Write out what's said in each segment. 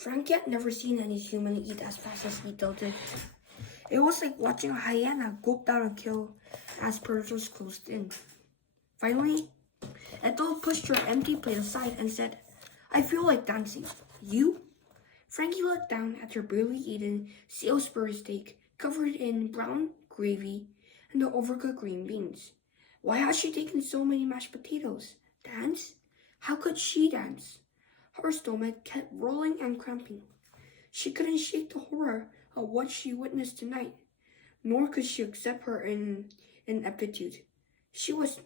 Frankie had never seen any human eat as fast as Ito did. It was like watching a hyena gulp down a kill as predators closed in. Finally, Ethel pushed her empty plate aside and said, "I feel like dancing. You?" Frankie looked down at her barely eaten Salisbury steak covered in brown gravy and the overcooked green beans. Why had she taken so many mashed potatoes? Dance? How could she dance? Her stomach kept rolling and cramping. She couldn't shake the horror of what she witnessed tonight, nor could she accept her ineptitude. She was,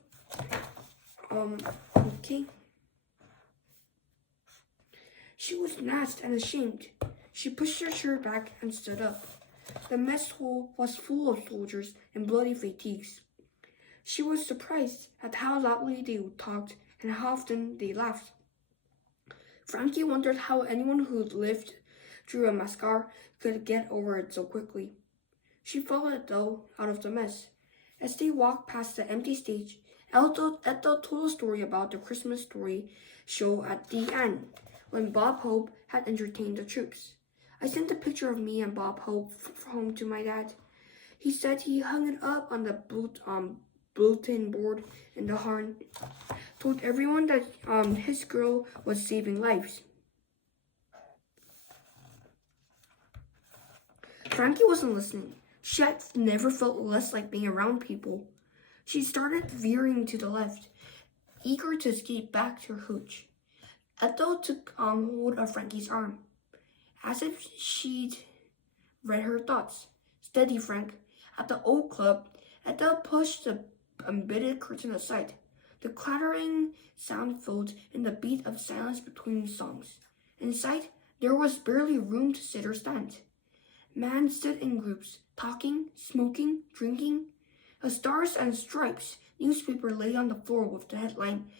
okay. She was nasty and ashamed. She pushed her shirt back and stood up. The mess hall was full of soldiers in bloody fatigues. She was surprised at how loudly they talked and how often they laughed. Frankie wondered how anyone who lived through a massacre could get over it so quickly. She followed Ethel out of the mess. As they walked past the empty stage, Ethel told a story about the Christmas story show at the end, when Bob Hope had entertained the troops. I sent a picture of me and Bob Hope home to my dad. He said he hung it up on the bulletin board in the barn. Told everyone that his girl was saving lives. Frankie wasn't listening. She had never felt less like being around people. She started veering to the left, eager to escape back to her hooch. Ethel took hold of Frankie's arm, as if she'd read her thoughts. "Steady, Frank." At the old club, Ethel pushed the embedded curtain aside. The clattering sound filled in the beat of silence between songs. Inside, there was barely room to sit or stand. Men stood in groups, talking, smoking, drinking. A Stars and Stripes newspaper lay on the floor with the headline,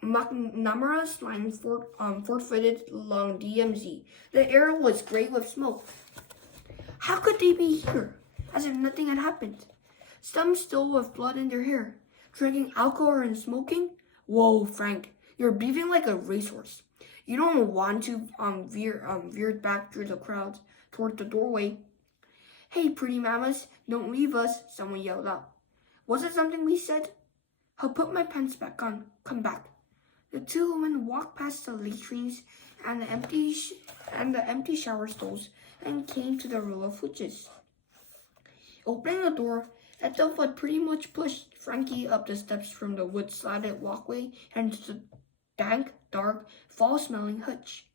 "McNamara's line forfeited along DMZ. The air was gray with smoke." How could they be here? As if nothing had happened. Some still with blood in their hair, drinking alcohol and smoking. Whoa, Frank, you're breathing like a racehorse. You don't want to veer back through the crowd toward the doorway. "Hey, pretty mamas, don't leave us," someone yelled out. "Was it something we said?" "I'll put my pants back on. Come back." The two women walked past the latrines and the empty shower stalls and came to the row of hooches. Opening the door, Ethel had pretty much pushed Frankie up the steps from the wood-slatted walkway and into the dank, dark, fall-smelling hutch.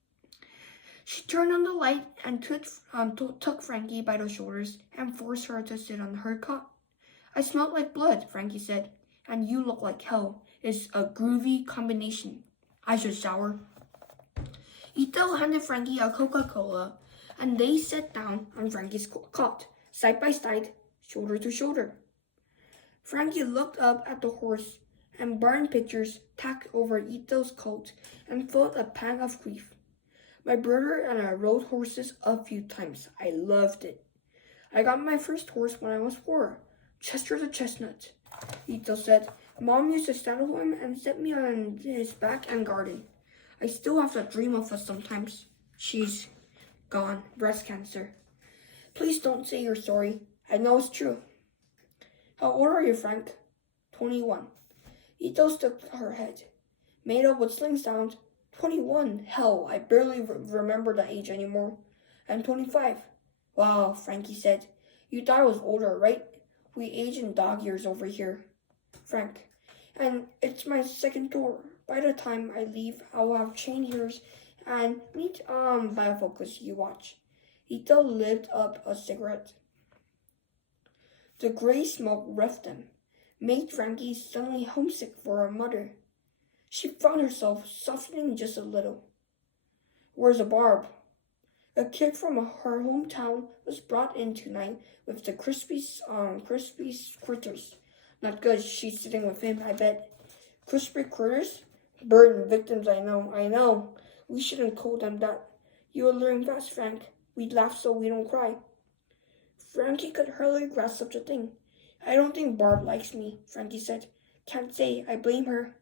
She turned on the light and took Frankie by the shoulders and forced her to sit on her cot. "I smelled like blood," Frankie said, "and you look like hell. It's a groovy combination. I should shower." Ethel handed Frankie a Coca-Cola, and they sat down on Frankie's cot, side by side, shoulder to shoulder. Frankie looked up at the horse and barn pictures tacked over Ethel's coat and felt a pang of grief. "My brother and I rode horses a few times. I loved it. I got my first horse when I was 4, Chester the Chestnut," Ethel said. "Mom used to saddle him and set me on his back and garden. I still have to dream of us sometimes." "She's gone. Breast cancer." "Please don't say you're sorry. I know it's true." "How old are you, Frank?" 21. Ethel shook her head. Made a whistling sound. 21. Hell, I barely remember that age anymore. "I'm 25. "Wow," Frankie said. "You thought I was older, right? We age in dog years over here." Frank. "And it's my second tour. By the time I leave, I'll have chain ears and meet bifocals. You watch." Ethel lit up a cigarette. The gray smoke roughed them, made Frankie suddenly homesick for her mother. She found herself softening just a little. "Where's the Barb?" A kid from her hometown was brought in tonight with the crispy critters. "Not good. She's sitting with him, I bet." "Crispy critters? Burden victims, I know. We shouldn't call them that. You'll learn fast, Frank. We laugh so we don't cry." Frankie could hardly grasp such a thing. "I don't think Barb likes me," Frankie said. "Can't say. I blame her."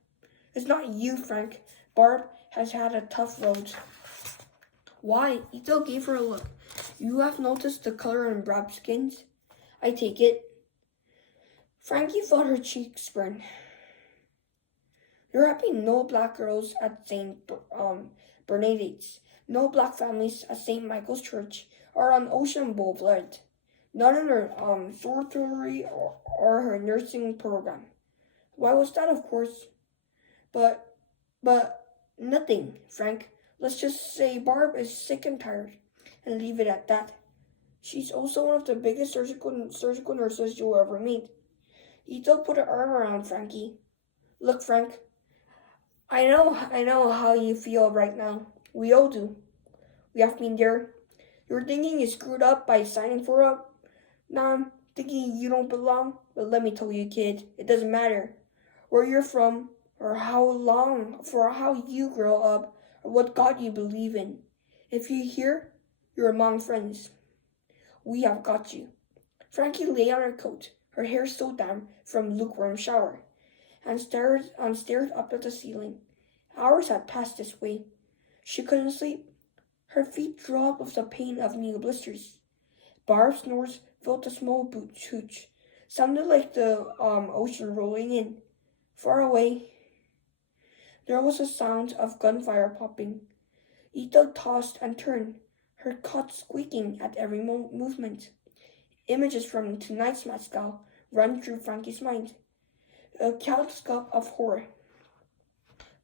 "It's not you, Frank. Barb has had a tough road." Why? Ethel gave her a look. You have noticed the color in Brad's skins? I take it. Frankie felt her cheeks burn. There have been no black girls at St. Bernadette's, no black families at St. Michael's Church or on Ocean Boulevard, none in her sorority or her nursing program. Why was that, of course? But nothing, Frank. Let's just say Barb is sick and tired, and leave it at that. She's also one of the biggest surgical nurses you'll ever meet. Ethel put her arm around Frankie. Look, Frank, I know how you feel right now. We all do. We have been there. Your thinking is screwed up by signing for a thinking you don't belong. But let me tell you, kid, it doesn't matter where you're from or how you grow up or what God you believe in. If you're here, you're among friends. We have got you. Frankie lay on her coat, her hair still damp from lukewarm shower, and stared up at the ceiling. Hours had passed this way. She couldn't sleep. Her feet throbbed with the pain of new blisters. Barb's snores filled the small boot hooch. Sounded like the ocean rolling in. Far away, there was a sound of gunfire popping. Ethel tossed and turned, her cot squeaking at every movement. Images from tonight's Moscow ran through Frankie's mind. A kaleidoscope of horror.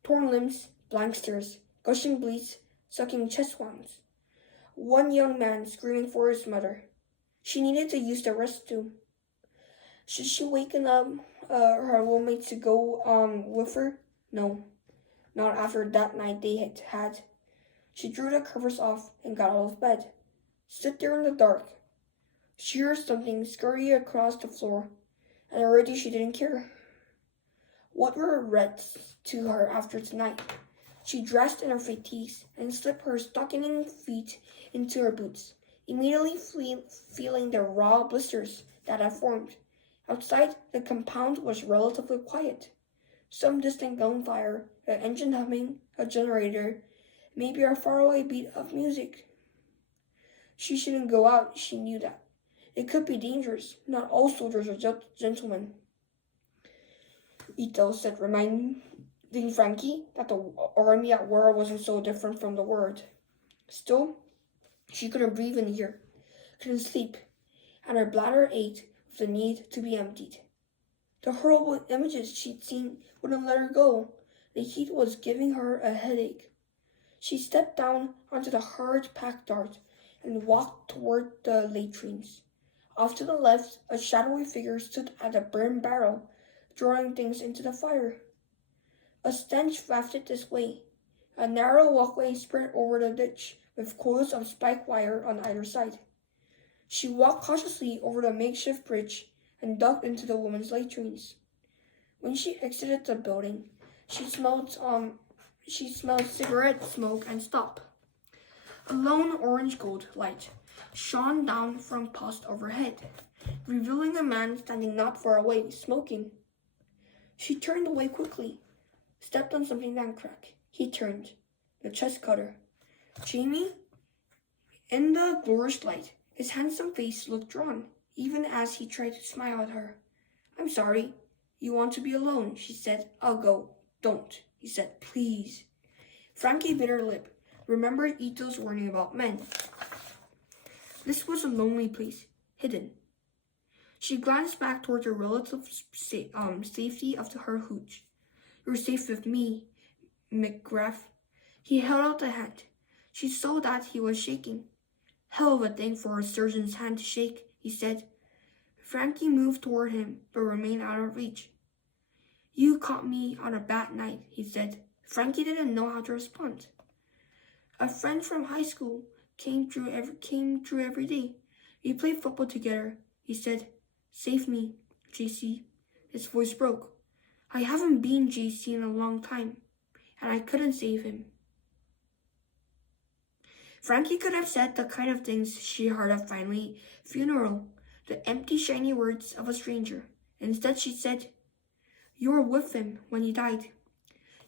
Torn limbs, blank stares, gushing bleeds, sucking chest wounds. One young man screaming for his mother. She needed to use the restroom. Should she waken up her roommates to go with her? No, not after that night they had had. She drew the covers off and got out of bed. Stood there in the dark. She heard something scurry across the floor, and already she didn't care. What were regrets to her after tonight? She dressed in her fatigues and slipped her stockinged feet into her boots, immediately feeling the raw blisters that had formed. Outside, the compound was relatively quiet. Some distant gunfire, an engine humming, a generator, maybe a faraway beat of music. She shouldn't go out, she knew that. It could be dangerous. Not all soldiers are gentlemen. Ethel said, reminding Frankie that the army at war wasn't so different from the word. Still, she couldn't breathe in here, couldn't sleep, and her bladder ached with the need to be emptied. The horrible images she'd seen wouldn't let her go. The heat was giving her a headache. She stepped down onto the hard-packed dirt and walked toward the latrines. Off to the left, a shadowy figure stood at a burned barrel, drawing things into the fire. A stench wafted this way. A narrow walkway spread over the ditch, with coils of spike wire on either side. She walked cautiously over the makeshift bridge and ducked into the woman's latrines. When she exited the building, she smelled cigarette smoke and stopped. A lone orange-gold light shone down from post overhead, revealing a man standing not far away, smoking. She turned away quickly, stepped on something that cracked. He turned, the chest cutter. Jamie? In the glorious light, his handsome face looked drawn, even as he tried to smile at her. I'm sorry. You want to be alone, she said. I'll go. Don't, he said. Please. Frankie bit her lip, remembered Ethel's warning about men. This was a lonely place, hidden. She glanced back toward the relative safety of her hooch. You're safe with me, McGrath. He held out the hand. She saw that he was shaking. Hell of a thing for a surgeon's hand to shake, he said. Frankie moved toward him, but remained out of reach. You caught me on a bad night, he said. Frankie didn't know how to respond. A friend from high school came through every day. We played football together, he said. Save me, JC. His voice broke. I haven't been JC in a long time, and I couldn't save him. Frankie could have said the kind of things she heard at family funeral, the empty, shiny words of a stranger. Instead, she said, You were with him when he died.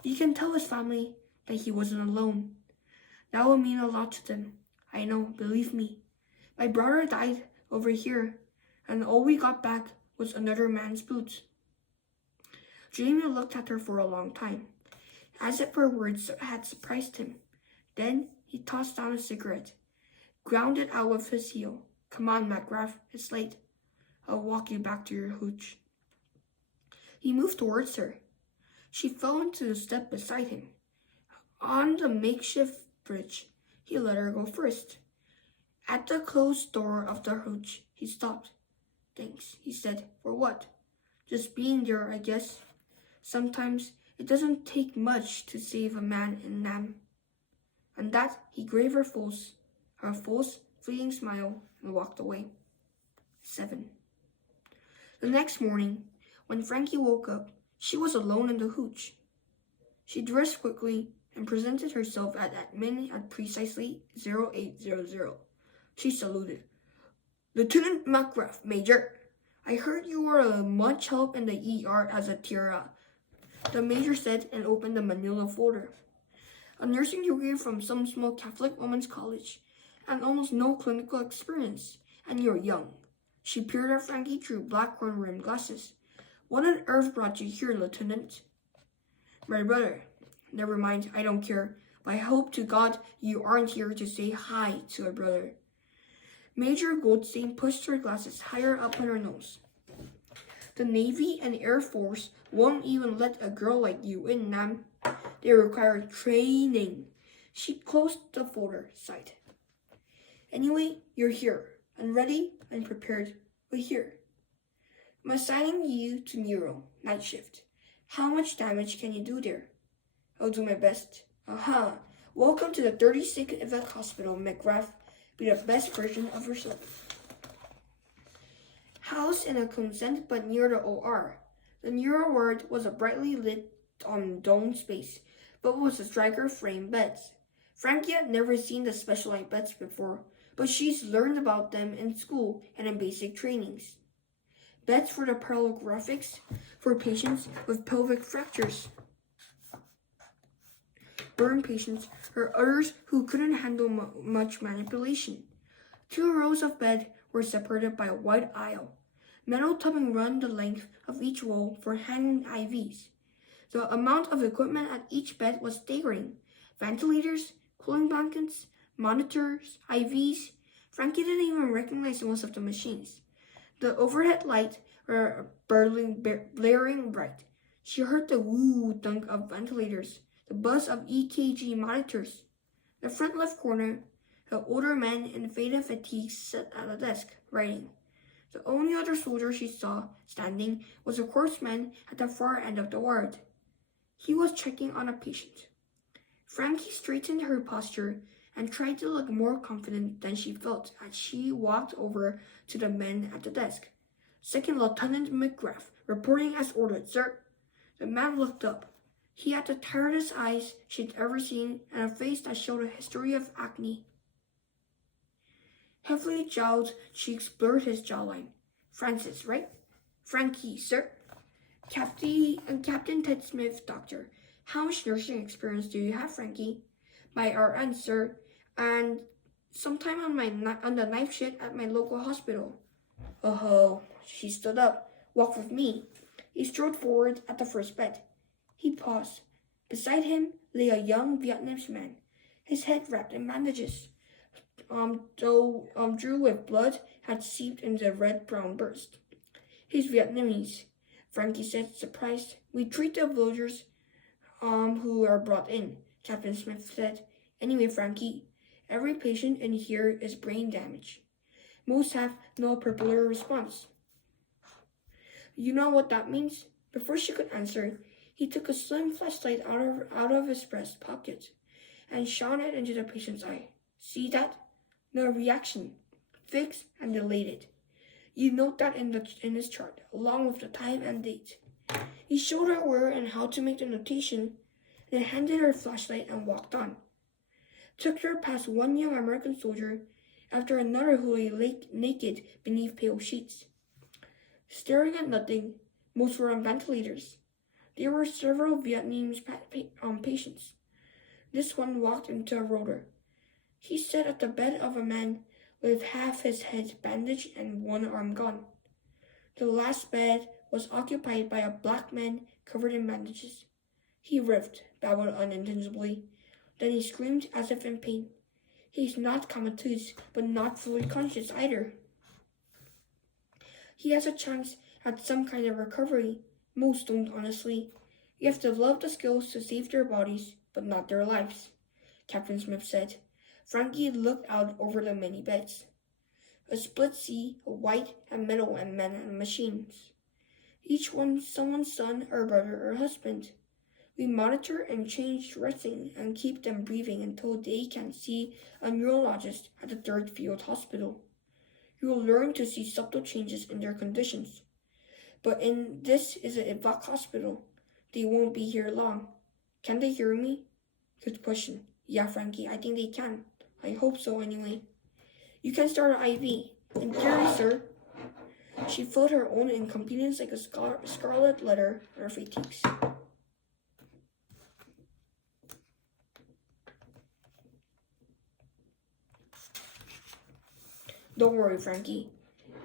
You can tell his family that he wasn't alone. That will mean a lot to them. I know, believe me. My brother died over here, and all we got back was another man's boots. Jamie looked at her for a long time, as if her words had surprised him. Then he tossed down a cigarette, ground it out with his heel. Come on, McGrath, it's late. I'll walk you back to your hooch. He moved towards her. She fell into the step beside him. On the makeshift bridge, he let her go first. At the closed door of the hooch, he stopped. Thanks, he said. For what? Just being there, I guess. Sometimes it doesn't take much to save a man in Nam. And that he gave her false, fleeting smile and walked away. 7. The next morning, when Frankie woke up, she was alone in the hooch. She dressed quickly and presented herself at admin at precisely 0800. She saluted. Lieutenant McGrath, Major. I heard you were much help in the ER as a Tira. The Major said and opened the manila folder. A nursing degree from some small Catholic women's college, and almost no clinical experience, and you're young. She peered at Frankie through black horn-rimmed glasses. What on earth brought you here, Lieutenant? My brother. Never mind, I don't care. But I hope to God you aren't here to say hi to a brother. Major Goldstein pushed her glasses higher up on her nose. The Navy and Air Force won't even let a girl like you in, Nam. They require training. She closed the folder, sighed. Anyway, you're here, and ready and prepared. We're here. I'm assigning you to Neuro, night shift. How much damage can you do there? I'll do my best. Aha! Welcome to the 32nd Evac Hospital, McGrath. Be the best version of yourself. Housed in a consent but near the OR, the Neuro ward was a brightly lit domed space, but with striker frame beds. Frankie had never seen the specialized beds before, but she's learned about them in school and in basic trainings. Beds for the parallelographics for patients with pelvic fractures, burn patients, or others who couldn't handle much manipulation. 2 rows of bed were separated by a wide aisle. Metal tubbing ran the length of each wall for hanging IVs. The amount of equipment at each bed was staggering. Ventilators, cooling blankets, monitors, IVs. Frankie didn't even recognize most of the machines. The overhead lights were blaring bright. She heard the woo thunk of ventilators, the buzz of EKG monitors. In the front left corner, an older man in faded fatigues sat at a desk, writing. The only other soldier she saw standing was a corpsman at the far end of the ward. He was checking on a patient. Frankie straightened her posture and tried to look more confident than she felt as she walked over to the man at the desk. Second Lieutenant McGrath, reporting as ordered, sir. The man looked up. He had the tiredest eyes she'd ever seen and a face that showed a history of acne. Heavily jowled cheeks blurred his jawline. Francis, right? Frankie, sir. Captain Ted Smith, doctor. How much nursing experience do you have, Frankie? My RN, sir, and sometime on the night shift at my local hospital. Oh, she stood up. Walk with me. He strode forward at the first bed. He paused. Beside him lay a young Vietnamese man, his head wrapped in bandages. Drew with blood had seeped into the red-brown burst. He's Vietnamese, Frankie said, surprised. We treat the villagers who are brought in, Captain Smith said. Anyway, Frankie, every patient in here is brain damage. Most have no pupillary response. You know what that means? Before she could answer, he took a slim flashlight out of his breast pocket and shone it into the patient's eye. See that? No reaction. Fixed and deleted. You note that in his chart, along with the time and date. He showed her where and how to make the notation, then handed her a flashlight and walked on. Took her past one young American soldier after another who lay naked beneath pale sheets. Staring at nothing, most were on ventilators. There were several Vietnamese patients. This one walked into a rotor, He sat at the bed of a man with half his head bandaged and one arm gone. The last bed was occupied by a black man covered in bandages. He writhed, babbled unintelligibly. Then he screamed as if in pain. He's not comatose, but not fully conscious either. He has a chance at some kind of recovery. Most don't, honestly. You have to love the skills to save their bodies, but not their lives, Captain Smith said. Frankie looked out over the many beds. A split sea of white and metal and men and machines. Each one someone's son or brother or husband. We monitor and change dressing and keep them breathing until they can see a neurologist at the 3rd Field Hospital. You will learn to see subtle changes in their conditions. But this is an evac hospital. They won't be here long. Can they hear me? Good question. Yeah, Frankie, I think they can. I hope so anyway. You can start an IV. In theory, sir. She filled her own incompetence like a scarlet letter on her fatigues. Don't worry, Frankie.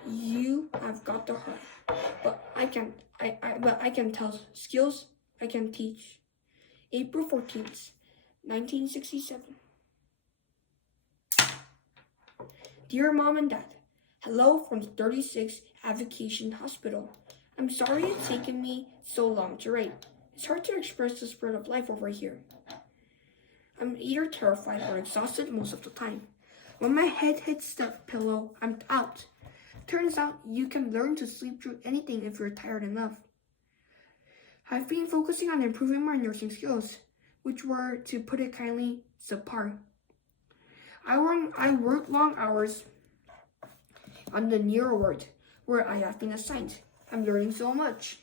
You have got the heart. But I can tell skills I can teach. April 14th, 1967. Dear Mom and Dad, hello from 36 Avocation Hospital. I'm sorry it's taken me so long to write. It's hard to express the spirit of life over here. I'm either terrified or exhausted most of the time. When my head hits the pillow, I'm out. Turns out you can learn to sleep through anything if you're tired enough. I've been focusing on improving my nursing skills, which were, to put it kindly, subpar. I work long hours on the neuro ward, where I have been assigned. I'm learning so much.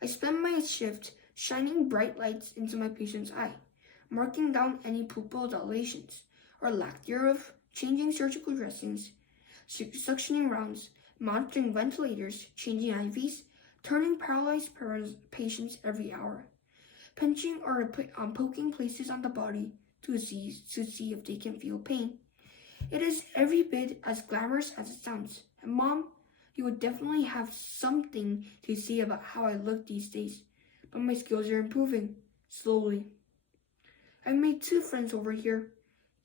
I spend my shift shining bright lights into my patient's eye, marking down any pupil dilations, or lack thereof, changing surgical dressings, suctioning rounds, monitoring ventilators, changing IVs, turning paralyzed patients every hour, pinching or poking places on the body to see if they can feel pain. It is every bit as glamorous as it sounds. And Mom, you would definitely have something to say about how I look these days, but my skills are improving, slowly. I've made 2 friends over here,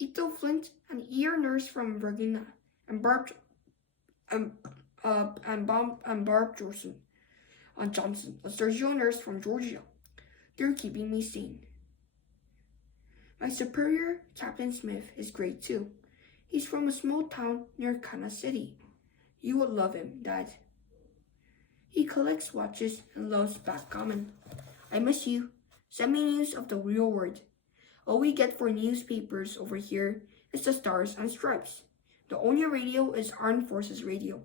Ethel Flint, an ER nurse from Virginia, and Barb Johnson, a surgical nurse from Georgia. They're keeping me sane. My superior, Captain Smith, is great too. He's from a small town near Kansas City. You would love him, Dad. He collects watches and loves backgammon. I miss you. Send me news of the real world. All we get for newspapers over here is the Stars and Stripes. The only radio is Armed Forces Radio.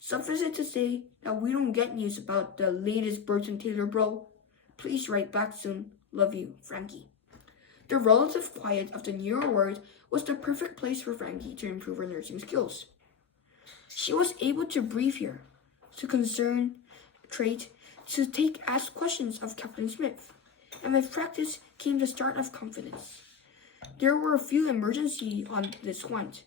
Suffice it to say that we don't get news about the latest Burton Taylor bro. Please write back soon. Love you, Frankie. The relative quiet of the neuro ward was the perfect place for Frankie to improve her nursing skills. She was able to breathe here, to concentrate, to ask questions of Captain Smith, and with practice came the start of confidence. There were a few emergencies on this ward.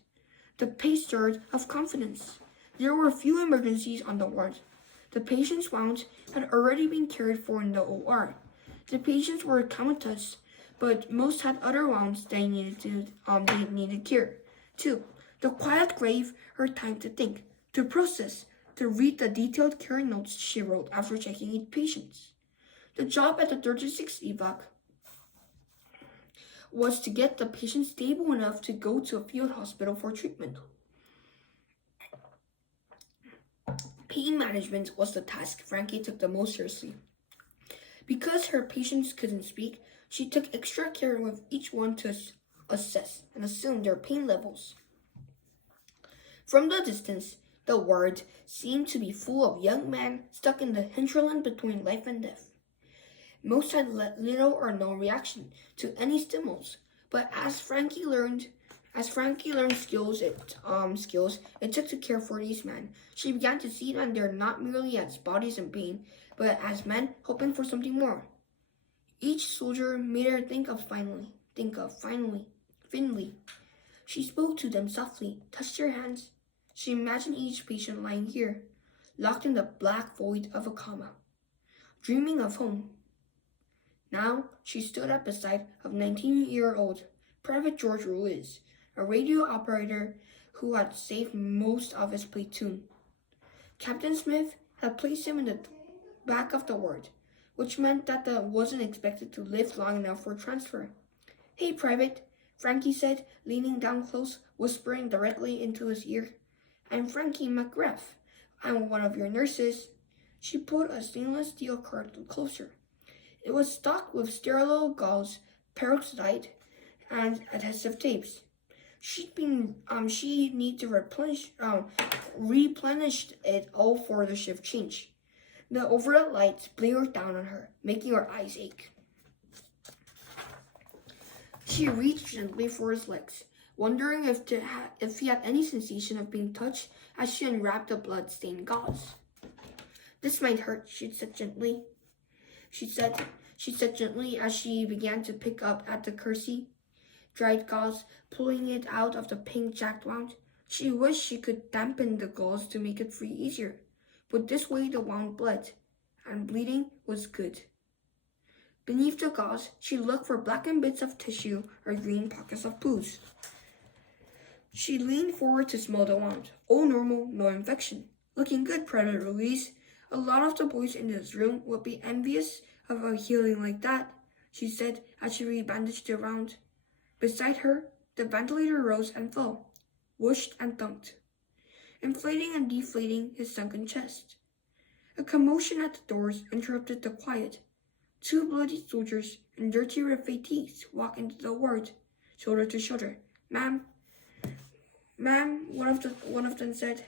The pace stirred of confidence. There were few emergencies on the ward. The patient's wounds had already been cared for in the OR. The patients were comatose, but most had other wounds they needed cure. 2. The quiet gave her time to think, to process, to read the detailed care notes she wrote after checking each patient. The job at the 36th evac was to get the patient stable enough to go to a field hospital for treatment. Pain management was the task Frankie took the most seriously. Because her patients couldn't speak, she took extra care with each one to assess and assume their pain levels. From the distance, the ward seemed to be full of young men stuck in the hinterland between life and death. Most had little or no reaction to any stimulus, but as Frankie learned skills it took to care for these men, she began to see them there not merely as bodies in pain, but as men hoping for something more. Each soldier made her think of Finley. She spoke to them softly, touched their hands. She imagined each patient lying here, locked in the black void of a coma, dreaming of home. Now she stood at the side of 19-year-old Private George Ruiz, a radio operator who had saved most of his platoon. Captain Smith had placed him in the back of the ward, which meant that the wasn't expected to live long enough for transfer. "Hey, Private," Frankie said, leaning down close, whispering directly into his ear. "I'm Frankie McGrath. I'm one of your nurses." She pulled a stainless steel card closer. It was stocked with sterile gauze, peroxide, and adhesive tapes. She need to replenish it all for the shift change. The overhead lights blared down on her, making her eyes ache. She reached gently for his legs, wondering if he had any sensation of being touched as she unwrapped the blood-stained gauze. "This might hurt," she said gently. She said gently as she began to pick up at the kersey, dried gauze, pulling it out of the pink jacked wound. She wished she could dampen the gauze to make it free easier, but this way the wound bled, and bleeding was good. Beneath the gauze, she looked for blackened bits of tissue or green pockets of pus. She leaned forward to smell the wound. All normal, no infection. "Looking good, Private Ruiz. A lot of the boys in this room would be envious of a healing like that," she said as she rebandaged the wound. Beside her, the ventilator rose and fell, whooshed and thumped, inflating and deflating his sunken chest. A commotion at the doors interrupted the quiet. Two bloody soldiers in dirty red fatigues walked into the ward, shoulder to shoulder. Ma'am, one of them said,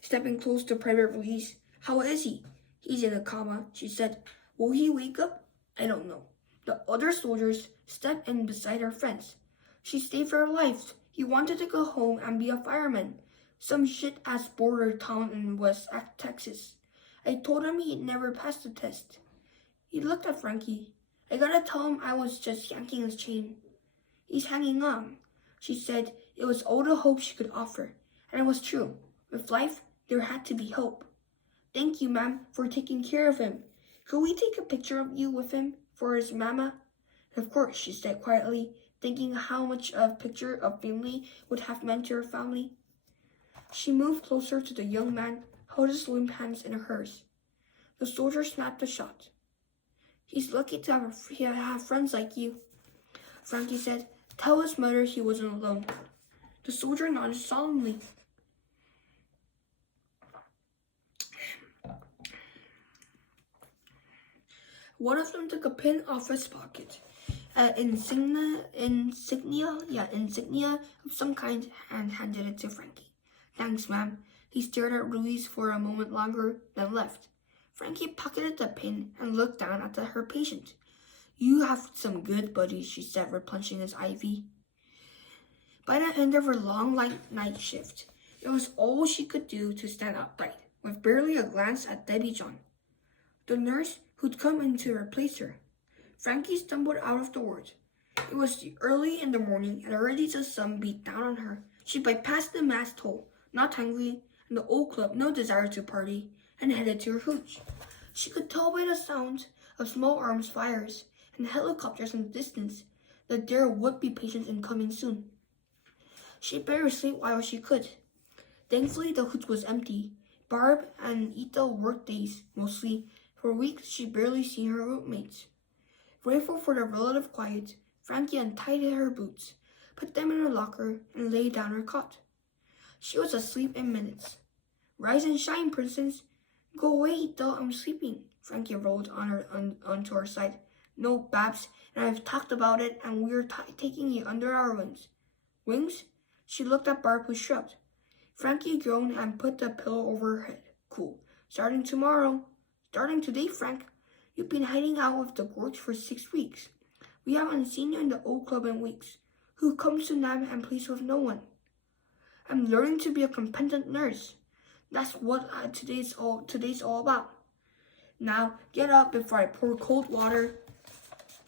stepping close to Private Ruiz. "How is he?" "He's in a coma," she said. "Will he wake up?" "I don't know." The other soldiers stepped in beside her friends. "She saved our lives. He wanted to go home and be a fireman. Some shit-ass border town in West Texas. I told him he'd never pass the test." He looked at Frankie. "I gotta tell him I was just yanking his chain." "He's hanging on," she said. It was all the hope she could offer, and it was true. With life, there had to be hope. "Thank you, ma'am, for taking care of him. Could we take a picture of you with him for his mama?" "Of course," she said quietly, thinking how much a picture of family would have meant to her family. She moved closer to the young man, held his limp hands in hers. The soldier snapped a shot. "He's lucky to have friends like you," Frankie said. "Tell his mother he wasn't alone." The soldier nodded solemnly. One of them took a pin off his pocket, insignia of some kind, and handed it to Frankie. "Thanks, ma'am." He stared at Ruiz for a moment longer, then left. Frankie pocketed the pin and looked down at her patient. "You have some good buddies," she said, replenishing his IV. By the end of her long night shift, it was all she could do to stand upright, with barely a glance at Debbie John, the nurse who'd come in to replace her. Frankie stumbled out of the ward. It was early in the morning, and already the sun beat down on her. She bypassed the masked hole, not hungry, and the old club, no desire to party, and headed to her hooch. She could tell by the sound of small arms fires and helicopters in the distance that there would be patients incoming soon. She better sleep while she could. Thankfully, the hooch was empty. Barb and Ita worked days, mostly. For weeks, she'd barely seen her roommates. Grateful for the relative quiet, Frankie untied her boots, put them in her locker, and laid down her cot. She was asleep in minutes. "Rise and shine, princess." "Go away, Ita, I'm sleeping." Frankie rolled onto her side. "No, Babs, and I've talked about it, and we're taking you under our wings." "Wings?" She looked at Barb, who shrugged. Frankie groaned and put the pillow over her head. "Cool. Starting tomorrow." "Starting today, Frank. You've been hiding out with the Gorge for 6 weeks. We haven't seen you in the old club in weeks. Who comes to Nam and plays with no one?" "I'm learning to be a competent nurse. That's what today's all about. Now, get up before I pour cold water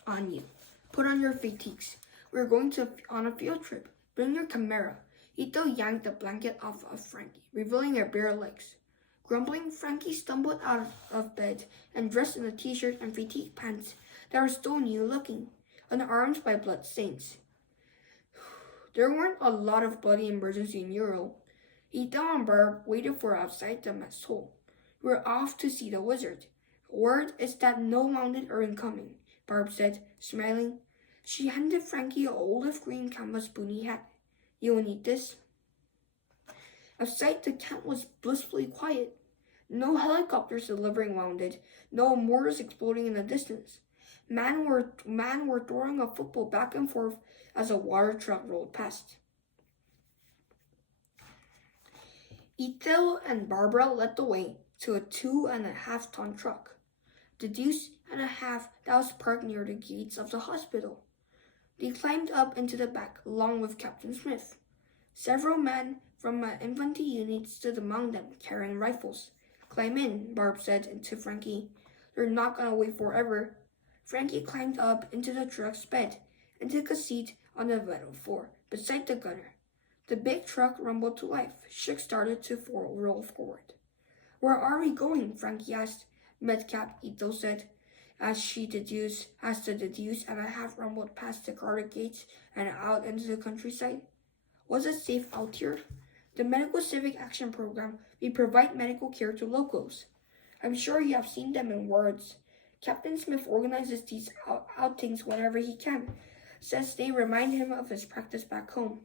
on you." Put on your fatigues. We're going on a field trip. Bring your camera. Ito yanked the blanket off of Frankie, revealing her bare legs. Grumbling, Frankie stumbled out of bed and dressed in a t-shirt and fatigue pants that were still new looking, unarmed by blood stains. There weren't a lot of bloody emergency in Euro. Ito and Barb waited for outside the mess hall. We're off to see the wizard. Word is that no mounted are incoming, Barb said, smiling. She handed Frankie an olive green canvas boonie hat. You will need this. Outside, the camp was blissfully quiet. No helicopters delivering wounded, no mortars exploding in the distance. Men were throwing a football back and forth as a water truck rolled past. Ethel and Barbara led the way to a 2.5-ton truck, the deuce and a half that was parked near the gates of the hospital. They climbed up into the back along with Captain Smith. Several men from an infantry unit stood among them, carrying rifles. Climb in, Barb said to Frankie. They're not gonna wait forever. Frankie climbed up into the truck's bed and took a seat on the metal floor beside the gunner. The big truck rumbled to life. Shik started to roll forward. Where are we going? Frankie asked. Madcap, Ito said, as the deuce and a half rumbled past the guarded gates and out into the countryside. Was it safe out here? The Medical Civic Action Program, we provide medical care to locals. I'm sure you have seen them in words. Captain Smith organizes these outings whenever he can, says they remind him of his practice back home.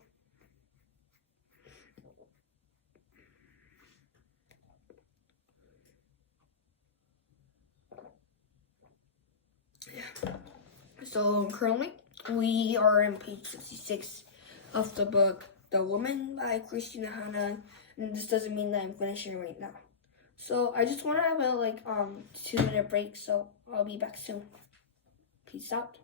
So currently, we are on page 66 of the book The Woman by Christina Hanna, and this doesn't mean that I'm finishing right now. So I just want to have a 2-minute break, so I'll be back soon. Peace out.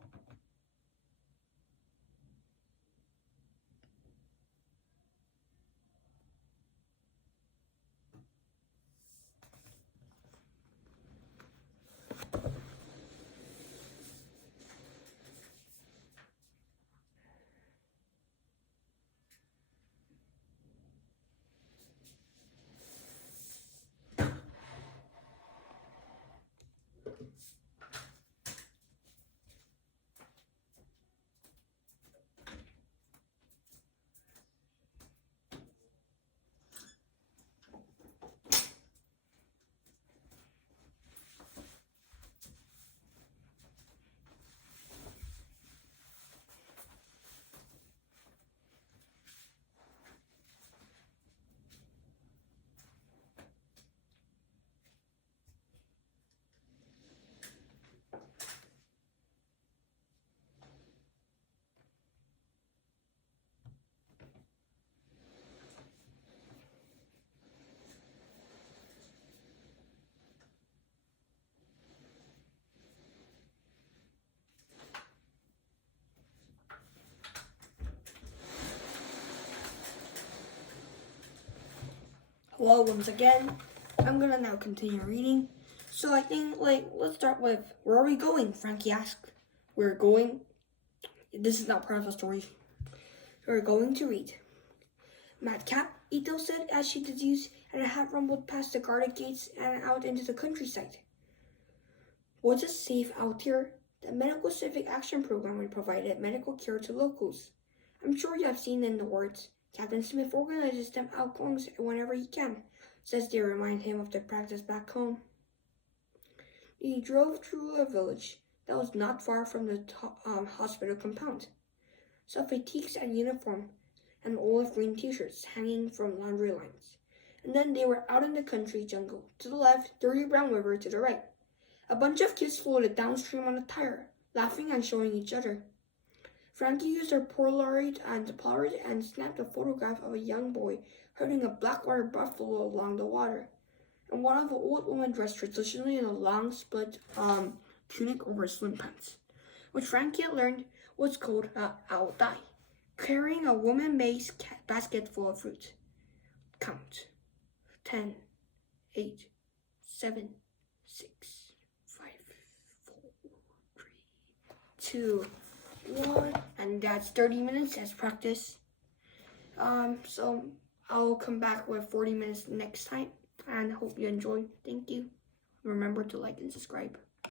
Hello once again. I'm gonna now continue reading. So I think let's start with where are we going? Frankie asked. We're going. This is not part of the story. We're going to read. Madcap, Ito said as she deduced and a hat rumbled past the guarded gates and out into the countryside. Was it safe out here? The Medical Civic Action Program provided medical care to locals. I'm sure you have seen in the words. Captain Smith organizes them outgoings whenever he can, says they remind him of their practice back home. He drove through a village that was not far from the hospital compound. Saw fatigues and uniform and olive green t-shirts hanging from laundry lines. And then they were out in the country jungle. To the left, dirty brown river to the right. A bunch of kids floated downstream on a tire, laughing and showing each other. Frankie used her Polaroid and snapped a photograph of a young boy herding a blackwater buffalo along the water, and one of an old woman dressed traditionally in a long split tunic over slim pants, which Frankie had learned was called a aotai, carrying a woman-made basket full of fruit. Count. 10, 8, 7, 6, 5, 4, 3, 2, 1, and that's 30 minutes as practice. So I'll come back with 40 minutes next time, and hope you enjoy. Thank you. Remember to like and subscribe.